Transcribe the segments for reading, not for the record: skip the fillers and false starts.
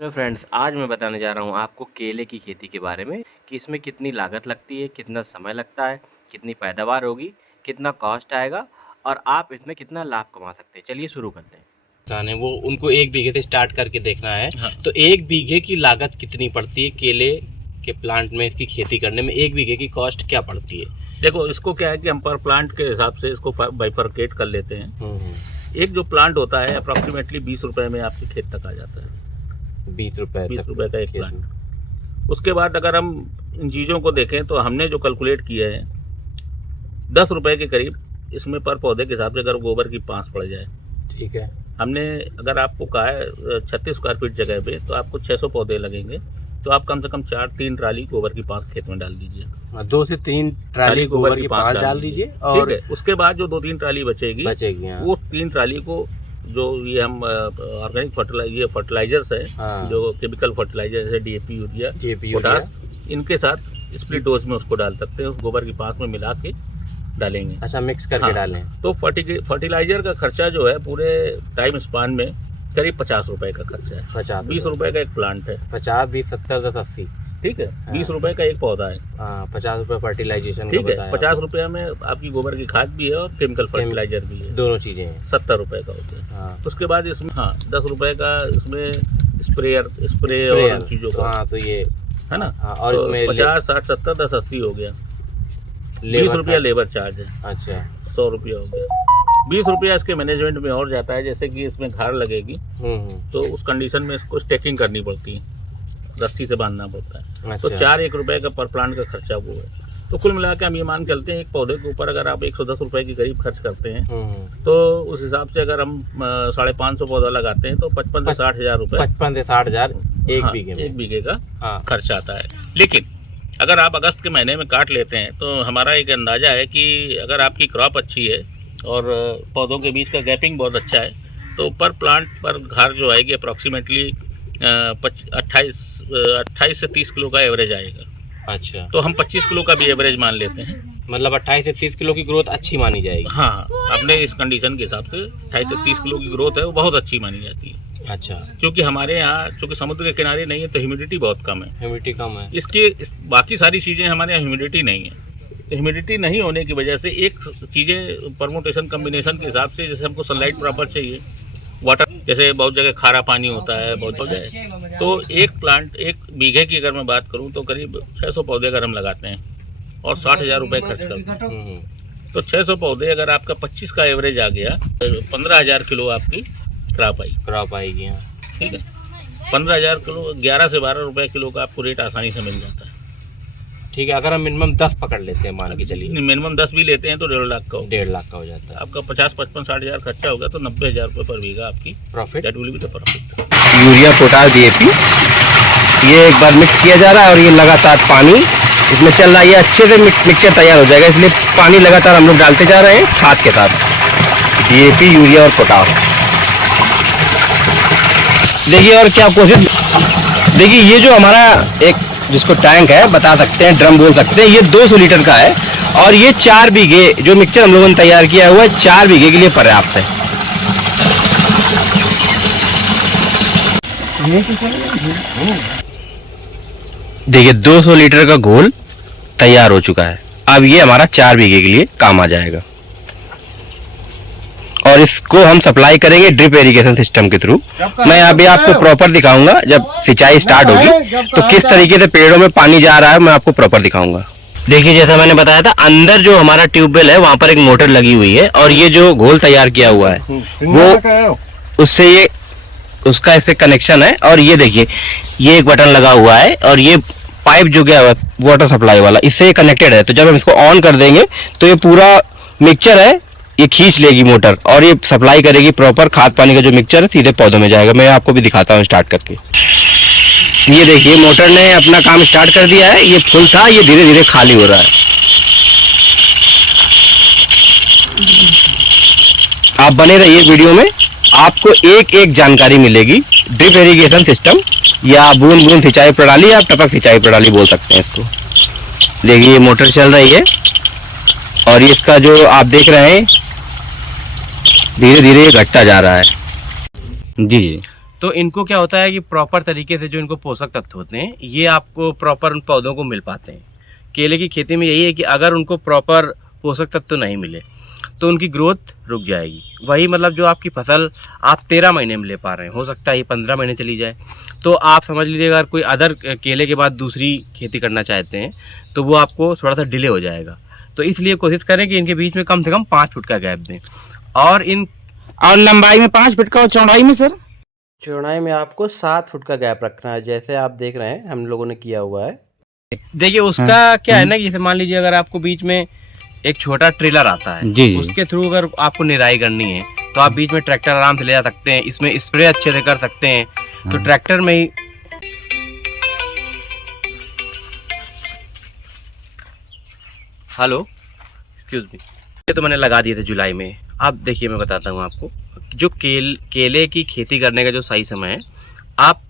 Hello friends, आज मैं बताने जा रहा हूँ आपको केले की खेती के बारे में कि इसमें कितनी लागत लगती है, कितना समय लगता है, कितनी पैदावार होगी, कितना कॉस्ट आएगा और आप इसमें कितना लाभ कमा सकते हैं। चलिए शुरू करते हैं। किसान है वो उनको 1 बीघे से स्टार्ट करके देखना है। हाँ। तो 1 बीघे की लागत कितनी पड़ती है केले के प्लांट में इसकी खेती करने में? 1 बीघे की कॉस्ट क्या पड़ती है? देखो, इसको क्या है कि हम पर प्लांट के हिसाब से इसको बाइफरकेट कर लेते हैं। एक जो प्लांट होता है अप्रॉक्सीमेटली 20 रुपए में आपके खेत तक आ जाता है। 20 रुपए का एक प्लांट। उसके बाद अगर हम इन चीज़ों को देखें तो हमने जो कैलकुलेट किया है 10 रुपए के करीब इसमें पर पौधे के हिसाब से अगर गोबर की पाँच पड़ जाए। ठीक है। हमने अगर आपको कहा है 36 स्क्वायर फीट जगह पे तो आपको 600 पौधे लगेंगे, तो आप कम से कम 3 ट्राली गोबर की पाँच खेत में डाल दीजिए। 2 से 3 ट्राली गोबर की पाँच डाल दीजिए और ठीक है। उसके बाद जो 2-3 ट्राली बचेगी हाँ। वो 3 ट्राली को जो ये हम ऑर्गेनिक फर्टिलाइजर्स है। हाँ। जो केमिकल फर्टिलाइजर जैसे डीएपी, यूरिया, पोटास, इनके साथ स्प्लिट डोज में उसको डाल सकते हैं। उस गोबर की पाँच में मिला के डालेंगे। अच्छा, मिक्स करके हाँ। डालें। तो फर्टिलाइजर का खर्चा जो है पूरे टाइम स्पान में करीब 50 रुपए का खर्चा है। 20 रुपए का एक प्लांट है। 50, 20, 70, 10, 80। ठीक है। हाँ। 20 रुपए का एक पौधा है। 50 रुपए फर्टिलाइजेशन। ठीक है। 50 रुपए में आपकी गोबर की खाद भी है और केमिकल फर्टिलाइजर भी है। दोनों चीजें हैं। 70 रुपए का होता है। हाँ। उसके बाद इसमें 10 रुपए का इसमें स्प्रे और चीजों का। हाँ, तो ये है ना। और तो इसमें 50, 60, 70, 10, 80 हो गया। 20 रुपया लेबर चार्ज है। अच्छा, 100 रुपया हो गया। 20 रुपया इसके मैनेजमेंट में और जाता है, जैसे कि इसमें घाड़ लगेगी तो उस कंडीशन में इसको स्टेकिंग करनी पड़ती है, रस्सी से बांधना पड़ता है। अच्छा। तो 1 रुपए का पर प्लांट का खर्चा वो है। तो कुल मिला के हम ये मान चलते हैं एक पौधे के ऊपर अगर आप 110 रुपए के करीब खर्च करते हैं तो उस हिसाब से अगर हम 550 पौधा लगाते हैं तो 55 से 60 हजार रुपए। 55 से 60 हजार एक बीघे का खर्च आता है। लेकिन अगर आप अगस्त के महीने में काट लेते हैं तो हमारा एक अंदाजा है कि अगर आपकी क्रॉप अच्छी है और पौधों के बीच का गैपिंग बहुत अच्छा है तो पर प्लांट पर घार जो आएगी अप्रॉक्सीमेटली 28 से 30 किलो का एवरेज आएगा। अच्छा, तो हम 25 किलो का भी एवरेज मान लेते हैं। मतलब 28 से 30 किलो की ग्रोथ अच्छी मानी जाएगी। हाँ, अपने इस कंडीशन के हिसाब से 28 से 30 किलो की ग्रोथ है वो बहुत अच्छी मानी जाती है। अच्छा, क्योंकि हमारे यहाँ चूँकि समुद्र के किनारे नहीं है तो ह्यूमिडिटी बहुत कम है। ह्यूमिडिटी कम है। इसकी बाकी सारी चीज़ें हमारे यहाँ ह्यूमिडिटी नहीं है। तो ह्यूमिडिटी नहीं होने की वजह से एक चीज़ें परमुटेशन कम्बिनेशन के हिसाब से, जैसे हमको सनलाइट प्रॉपर चाहिए, वाटर, जैसे बहुत जगह खारा पानी होता है बहुत जगह, तो एक प्लांट 1 बीघे की अगर मैं बात करूं तो करीब 600 पौधे अगर हम लगाते हैं और 60,000 रुपये खर्च करते हैं तो 600 पौधे अगर आपका 25 का एवरेज आ गया तो 15,000 किलो आपकी क्रॉप आएगी। ठीक है। 15,000 किलो 11 से 12 रुपये किलो का आपको रेट आसानी से मिल जाता है। ठीक है। अगर हम मिनिमम 10 पकड़ लेते हैं, मान के चलिए मिनिमम 10 भी लेते हैं तो 1.5 लाख का 1.5 लाख का हो जाता है। आपका 50, 55, 60 हजार खर्चा होगा तो 90,000 रुपये पर बीघा आपकी profit. That will be the profit. Urea, potash, DAP ये एक बार मिक्स किया जा रहा है और ये लगातार पानी इसमें चल रहा है। ये अच्छे से मिक्सचर तैयार हो जाएगा, इसलिए पानी लगातार हम लोग डालते जा रहे हैं खाद के साथ, डीएपी, यूरिया और पोटास। देखिए और क्या कोशिश, देखिए ये जो हमारा एक जिसको टैंक है बता सकते हैं, ड्रम बोल सकते हैं, ये 200 लीटर का है और ये 4 बीघे जो मिक्सचर हम लोगों ने तैयार किया हुआ है 4 बीघे के लिए पर्याप्त है। देखिए 200 लीटर का घोल तैयार हो चुका है। अब ये हमारा 4 बीघे के लिए काम आ जाएगा और इसको हम सप्लाई करेंगे ड्रिप इरिगेशन सिस्टम के थ्रू। मैं अभी आपको प्रॉपर दिखाऊंगा जब सिंचाई स्टार्ट होगी तो किस तरीके से पेड़ों में पानी जा रहा है, मैं आपको प्रॉपर दिखाऊंगा। देखिए जैसा मैंने बताया था, अंदर जो हमारा ट्यूबवेल है वहां पर एक मोटर लगी हुई है और ये जो घोल तैयार किया हुआ है वो उससे ये उसका इससे कनेक्शन है। और ये देखिए ये एक बटन लगा हुआ है और ये पाइप जो गया हुआ है वाटर सप्लाई वाला, इससे ये कनेक्टेड है। तो जब हम इसको ऑन कर देंगे तो ये पूरा मिक्सचर है ये खींच लेगी मोटर और ये सप्लाई करेगी प्रॉपर खाद पानी का जो मिक्सचर है सीधे पौधों में जाएगा। मैं आपको भी दिखाता हूँ स्टार्ट करके। ये देखिए मोटर ने अपना काम स्टार्ट कर दिया है, ये फुल था, ये धीरे धीरे खाली हो रहा है। आप बने रहिए वीडियो में, आपको एक एक जानकारी मिलेगी। ड्रिप इरिगेशन सिस्टम या बूंद बूंद सिंचाई प्रणाली या टपक सिंचाई प्रणाली बोल सकते हैं इसको। देखिए ये मोटर चल रही है और इसका जो आप देख रहे हैं धीरे धीरे घटता जा रहा है। जी तो इनको क्या होता है कि प्रॉपर तरीके से जो इनको पोषक तत्व होते हैं ये आपको प्रॉपर उन पौधों को मिल पाते हैं। केले की खेती में यही है कि अगर उनको प्रॉपर पोषक तत्व नहीं मिले तो उनकी ग्रोथ रुक जाएगी। वही मतलब जो आपकी फसल आप 13 महीने में ले पा रहे हैं, हो सकता है ये 15 महीने चली जाए। तो आप समझ लीजिए अगर कोई अदर केले के बाद दूसरी खेती करना चाहते हैं तो वो आपको थोड़ा सा डिले हो जाएगा। तो इसलिए कोशिश करें कि इनके बीच में कम से कम 5 फुट का गैप दें। और लंबाई में 5 फुट का और चौड़ाई में सर? चौड़ाई में आपको 7 फुट का गैप रखना है, जैसे आप देख रहे हैं हम लोगों ने किया हुआ है। देखिए उसका क्या है ना कि जैसे मान लीजिए अगर आपको बीच में एक छोटा ट्रेलर आता है जी। उसके थ्रू अगर आपको निराई करनी है तो आप बीच में ट्रैक्टर आराम से ले जा सकते हैं, इसमें स्प्रे अच्छे से कर सकते हैं। तो ट्रैक्टर में ही हेलो एक्सक्यूज मी, ये तो मैंने लगा दिए थे जुलाई में। अब देखिए मैं बताता हूँ आपको जो केले की खेती करने का जो सही समय है, आप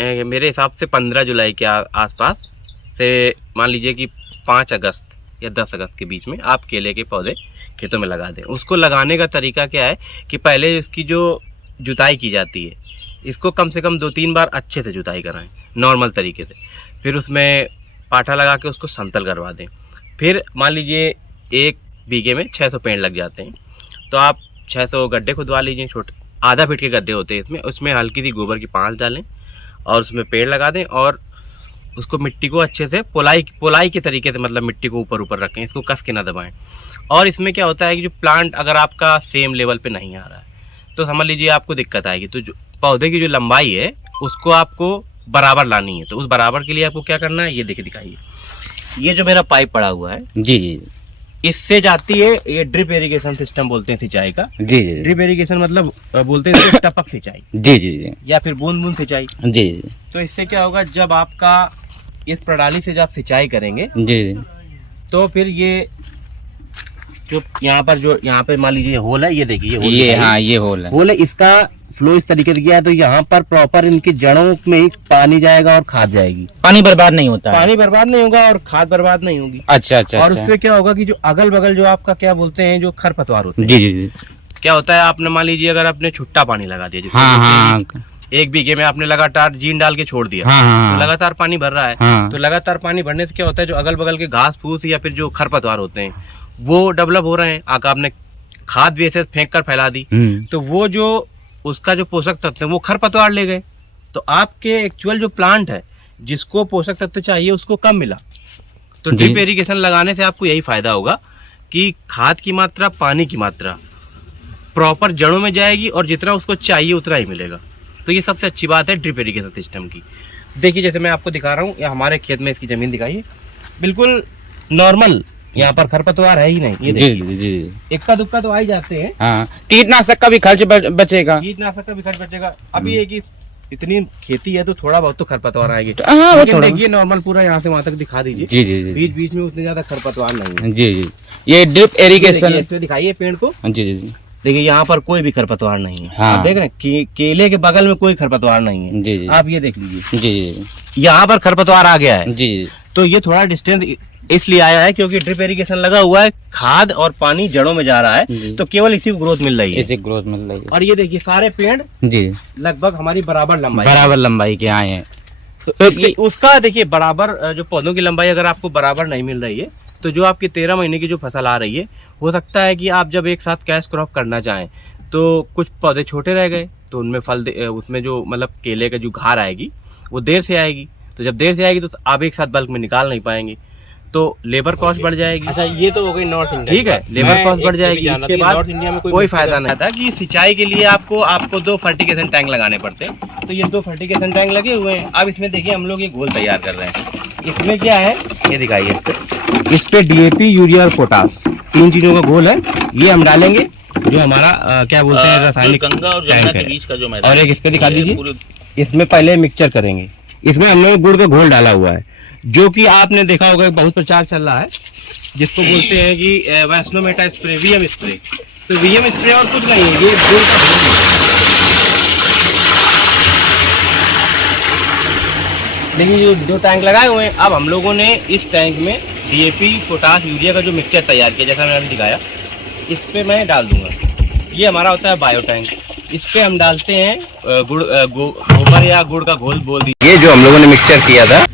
मेरे हिसाब से 15 जुलाई के आसपास से मान लीजिए कि 5 अगस्त या 10 अगस्त के बीच में आप केले के पौधे खेतों में लगा दें। उसको लगाने का तरीका क्या है कि पहले इसकी जो जुताई की जाती है इसको कम से कम 2-3 बार अच्छे से जुताई कराएं नॉर्मल तरीके से, फिर उसमें पाठा लगा के उसको समतल करवा दें। फिर मान लीजिए 1 बीघे में 600 पेड़ लग जाते हैं तो आप 600 गड्ढे खुदवा लीजिए, छोटे आधा फीट के गड्ढे होते हैं उसमें हल्की सी गोबर की पाँच डालें और उसमें पेड़ लगा दें और उसको मिट्टी को अच्छे से पोलाई के तरीके से मतलब मिट्टी को ऊपर ऊपर रखें, इसको कस के ना दबाएं। और इसमें क्या होता है कि जो प्लांट अगर आपका सेम लेवल पे नहीं आ रहा है तो समझ लीजिए आपको दिक्कत आएगी। तो जो पौधे की जो लंबाई है उसको आपको बराबर लानी है। तो उस बराबर के लिए आपको क्या करना है, ये देखिए दिखाइए, ये जो मेरा पाइप पड़ा हुआ है जी जी इससे जाती है, ये ड्रिप इरिगेशन सिस्टम बोलते हैं सिंचाई का। जी जी ड्रिप इरिगेशन मतलब बोलते हैं इसको टपक सिंचाई जी जी या फिर बूंद बूंद सिंचाई। जी तो इससे क्या होगा, जब आपका इस प्रणाली से जब आप सिंचाई करेंगे जी तो फिर ये जो यहाँ पे मान लीजिए होल है, ये देखिए होल ये दिखाइए। हाँ ये होल है। होल है, इसका फ्लो इस तरीके से किया है तो यहाँ पर प्रॉपर इनकी जड़ों में ही पानी जाएगा और खाद जाएगी। पानी बर्बाद नहीं होता है। पानी बर्बाद नहीं होगा और खाद बर्बाद नहीं होगी। अच्छा अच्छा और अच्छा। उससे क्या होगा कि जो अगल बगल जो आपका क्या बोलते हैं जो खरपतवार होते हैं, जी जी जी क्या होता है आपने मान लीजिए अगर आपने छुट्टा पानी लगा दिया जिसको हाँ बोलते हैं हाँ कि 1 बीघे में आपने लगातार जीन डाल के छोड़ दिया हाँ हाँ तो लगातार पानी भर रहा है। हाँ। तो लगातार पानी भरने से क्या होता है जो अगल बगल के घास फूस या फिर जो खरपतवार होते हैं वो डेवलप हो रहे हैं। आका आपने खाद भी ऐसे फेंक कर फैला दी तो वो जो उसका जो पोषक तत्व है वो खरपतवार ले गए। तो आपके एक्चुअल जो प्लांट है जिसको पोषक तत्व चाहिए उसको कम मिला। तो ड्रिप इरिगेशन लगाने से आपको यही फायदा होगा कि खाद की मात्रा, पानी की मात्रा प्रॉपर जड़ों में जाएगी और जितना उसको चाहिए उतना ही मिलेगा। तो ये सबसे अच्छी बात है ड्रिप इरिगेशन सिस्टम की। देखिए जैसे मैं आपको दिखा रहा हूँ, या हमारे खेत में इसकी ज़मीन दिखाइए, बिल्कुल नॉर्मल, यहाँ पर खरपतवार है ही नहीं। ये जी देखिए जी इक्का दुक्का तो आ ही जाते हैं। हाँ, कीटनाशक का भी खर्च बचेगा। कीटनाशक का भी खर्च बचेगा। अभी है कि इतनी खेती है तो थोड़ा बहुत तो खरपतवार आएंगे। हाँ वो लेकिन थोड़ा देखिए नॉर्मल पूरा यहाँ से वहाँ तक दिखा दीजिए। जी जी जी बीच बीच में उतने ज्यादा खरपतवार नहीं है। जी जी ये ड्रिप इरिगेशन। इसमें दिखाइए पेड़ को, जी जी जी देखिए यहाँ पर कोई भी खरपतवार नहीं है। हाँ। आप देख रहे हैं केले के बगल में कोई खरपतवार नहीं है। जी जी आप ये देख लीजिए, जी जी यहाँ पर खरपतवार आ गया है। जी तो ये थोड़ा डिस्टेंस इसलिए आया है क्योंकि ड्रिप इरिगेशन लगा हुआ है, खाद और पानी जड़ों में जा रहा है तो केवल इसी को ग्रोथ मिल रही है। इसे ग्रोथ मिल रही है। और ये देखिए सारे पेड़ जी लगभग हमारी बराबर लंबाई बराबर लंबाई के आए हैं। तो उसका देखिए बराबर जो पौधों की लंबाई अगर आपको बराबर नहीं मिल रही है तो जो आपकी 13 महीने की जो फसल आ रही है, हो सकता है कि आप जब एक साथ कैश क्रॉप करना चाहें तो कुछ पौधे छोटे रह गए तो उनमें उसमें जो मतलब केले का जो घार आएगी वो देर से आएगी। तो जब देर से आएगी तो आप एक साथ बल्क में निकाल नहीं पाएंगे, तो लेबर कॉस्ट बढ़ जाएगी। अच्छा ये तो हो गई नॉर्थ इंडिया, ठीक है, लेबर कॉस्ट बढ़ जाएगी। इसके बाद नॉर्थ इंडिया में कोई फायदा नहीं था कि सिंचाई के लिए आपको 2 फर्टिगेशन टैंक लगाने पड़ते हैं। तो ये 2 फर्टिगेशन टैंक लगे हुए हैं। अब इसमें देखिए हम लोग ये घोल तैयार कर रहे हैं। इसमें क्या है ये दिखाइए, इस पे DAP, यूरिया और पोटास 3 चीजों का घोल है। ये हम डालेंगे जो हमारा क्या बोलते हैं रासायनिक गंगा और जमुना के बीच का जो मैदान, और एक इस पे दिखा दीजिए, इसमें पहले मिक्सचर करेंगे। इसमें हमने गुड़ का घोल डाला हुआ है जो कि आपने देखा होगा बहुत प्रचार चल रहा है, जिसको बोलते हैं कि वैस्नोमेटा स्प्रे, वीएम स्प्रे। तो वीएम स्प्रे और कुछ नहीं है, ये गुड़ का घोल है। देखिए ये 2 टैंक लगाए हुए हैं। अब हम लोगों ने इस टैंक में DAP, पोटास, यूरिया का जो मिक्सचर तैयार किया जैसा मैंने अभी दिखाया, इस पे मैं डाल दूंगा। ये हमारा होता है बायो टैंक। इस पे हम डालते हैं गोबर या गुड़ का घोल बोल दीजिए। ये जो हम लोगों ने मिक्सचर किया था